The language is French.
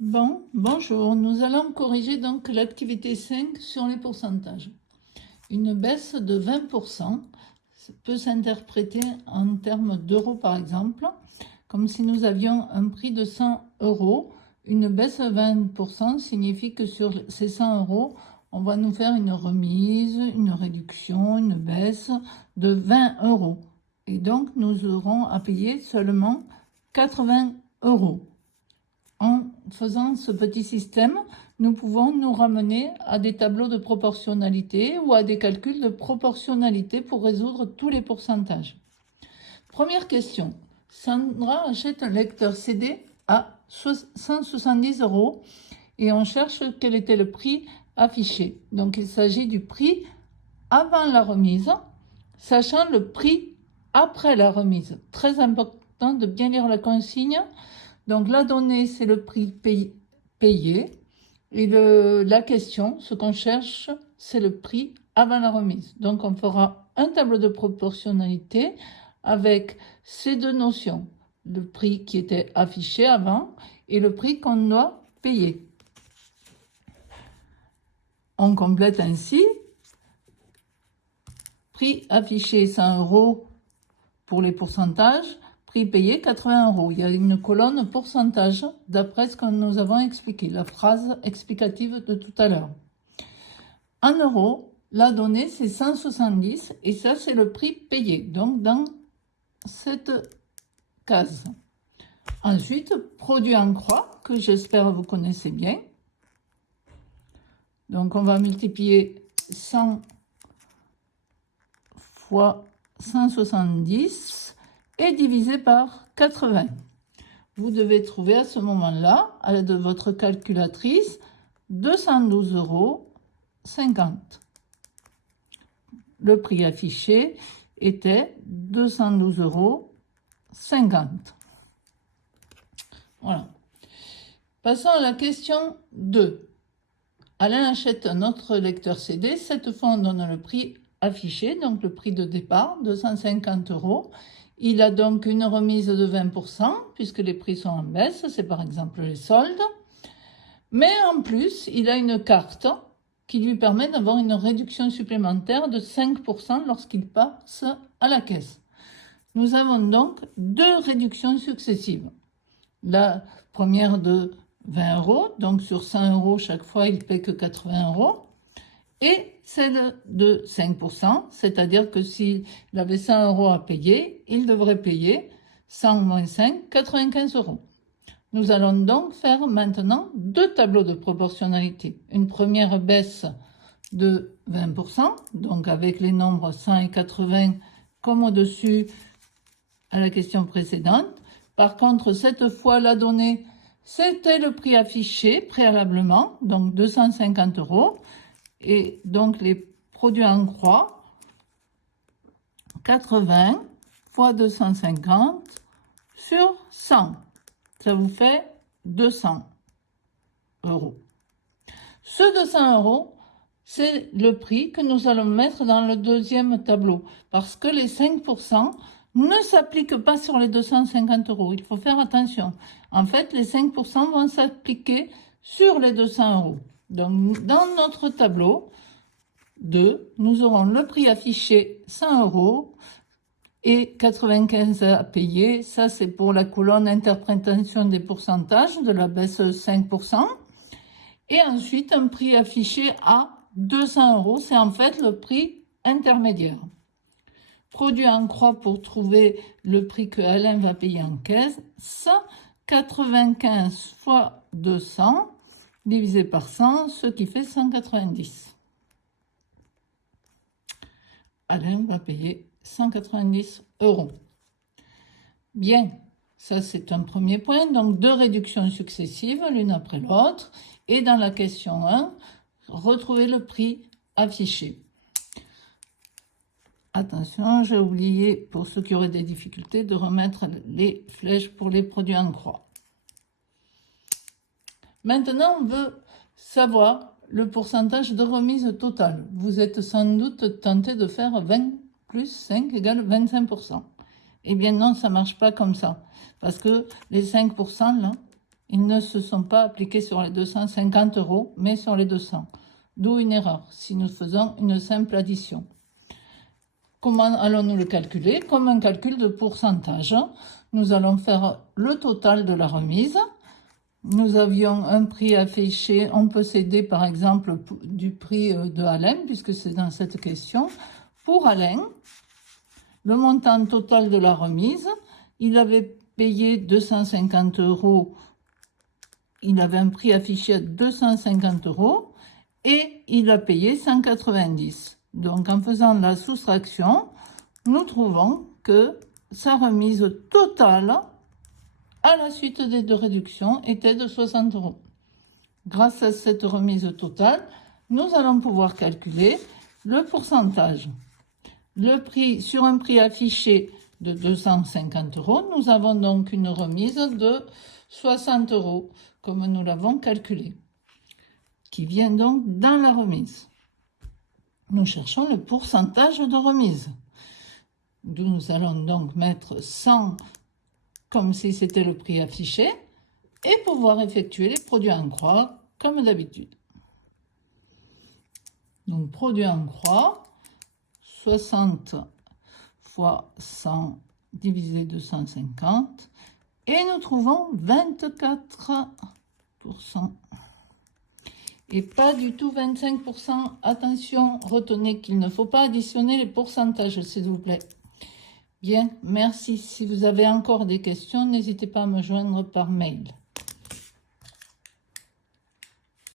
Bonjour, nous allons corriger donc l'activité 5 sur les pourcentages. Une baisse de 20% peut s'interpréter en termes d'euros par exemple, comme si nous avions un prix de 100 euros. Une baisse de 20% signifie que sur ces 100 euros, on va nous faire une remise, une réduction, une baisse de 20 euros. Et donc, nous aurons à payer seulement 80 euros. En faisant ce petit système, nous pouvons nous ramener à des tableaux de proportionnalité ou à des calculs de proportionnalité pour résoudre tous les pourcentages. Première question. Sandra achète un lecteur CD à 170 euros et on cherche quel était le prix affiché. Donc il s'agit du prix avant la remise, sachant le prix après la remise. Très important de bien lire la consigne. Donc la donnée, c'est le prix payé. Et la question, ce qu'on cherche, c'est le prix avant la remise. Donc on fera un tableau de proportionnalité avec ces deux notions. Le prix qui était affiché avant et le prix qu'on doit payer. On complète ainsi. Prix affiché 100 euros pour les pourcentages. Prix payé 80 euros. Il y a une colonne pourcentage d'après ce que nous avons expliqué, la phrase explicative de tout à l'heure. En euros, la donnée c'est 170 et ça c'est le prix payé, donc dans cette case. Ensuite, produit en croix, que j'espère vous connaissez bien. Donc on va multiplier 100 fois 170 et diviser par 80. Vous devez trouver à ce moment-là, à l'aide de votre calculatrice, 212,50 euros. Le prix affiché était 212,50 euros. Voilà. Passons à la question 2. Alain achète un autre lecteur CD. Cette fois, on donne le prix affiché, donc le prix de départ, 250 euros. Il a donc une remise de 20%, puisque les prix sont en baisse, c'est par exemple les soldes. Mais en plus, il a une carte qui lui permet d'avoir une réduction supplémentaire de 5% lorsqu'il passe à la caisse. Nous avons donc deux réductions successives. La première de 20 euros, donc sur 100 euros, chaque fois, il ne paie que 80 euros. Et celle de 5%, c'est-à-dire que s'il avait 100 euros à payer, il devrait payer 100 moins 5, 95 euros. Nous allons donc faire maintenant deux tableaux de proportionnalité. Une première baisse de 20%, donc avec les nombres 100 et 80 comme au-dessus à la question précédente. Par contre, cette fois, la donnée, c'était le prix affiché préalablement, donc 250 euros. Et donc, les produits en croix, 80 fois 250 sur 100. Ça vous fait 200 euros. Ce 200 euros, c'est le prix que nous allons mettre dans le deuxième tableau. Parce que les 5% ne s'appliquent pas sur les 250 euros. Il faut faire attention. En fait, les 5% vont s'appliquer sur les 200 euros. Donc, dans notre tableau 2, nous aurons le prix affiché 100 euros et 95 à payer. Ça, c'est pour la colonne interprétation des pourcentages de la baisse 5%. Et ensuite, un prix affiché à 200 euros. C'est en fait le prix intermédiaire. Produit en croix pour trouver le prix que Alain va payer en caisse. 95 fois 200 divisé par 100, ce qui fait 190. Alain va payer 190 euros. Bien, ça c'est un premier point. Donc deux réductions successives, l'une après l'autre. Et dans la question 1, retrouver le prix affiché. Attention, j'ai oublié, pour ceux qui auraient des difficultés, de remettre les flèches pour les produits en croix. Maintenant, on veut savoir le pourcentage de remise totale. Vous êtes sans doute tenté de faire 20 plus 5 égale 25%. Eh bien non, ça ne marche pas comme ça. Parce que les 5% là, Ils ne se sont pas appliqués sur les 250 €, mais sur les 200. D'où une erreur, si nous faisons une simple addition. Comment allons-nous le calculer? Comme un calcul de pourcentage. Nous allons faire le total de la remise. Nous avions un prix affiché, on peut céder par exemple du prix de Alain, puisque c'est dans cette question. Pour Alain, le montant total de la remise, il avait payé 250 €, il avait un prix affiché à 250 € et il a payé 190. Donc en faisant la soustraction, nous trouvons que sa remise totale à la suite des deux réductions était de 60 €. Grâce à cette remise totale, nous allons pouvoir calculer le pourcentage. Le prix, sur un prix affiché de 250 €, nous avons donc une remise de 60 €, comme nous l'avons calculé, qui vient donc dans la remise. Nous cherchons le pourcentage de remise. D'où nous allons donc mettre 100 comme si c'était le prix affiché et pouvoir effectuer les produits en croix comme d'habitude. Donc produit en croix, 60 fois 100 divisé 250 et nous trouvons 24%. Et pas du tout 25%. Attention, retenez qu'il ne faut pas additionner les pourcentages, s'il vous plaît. Bien, merci. Si vous avez encore des questions, n'hésitez pas à me joindre par mail.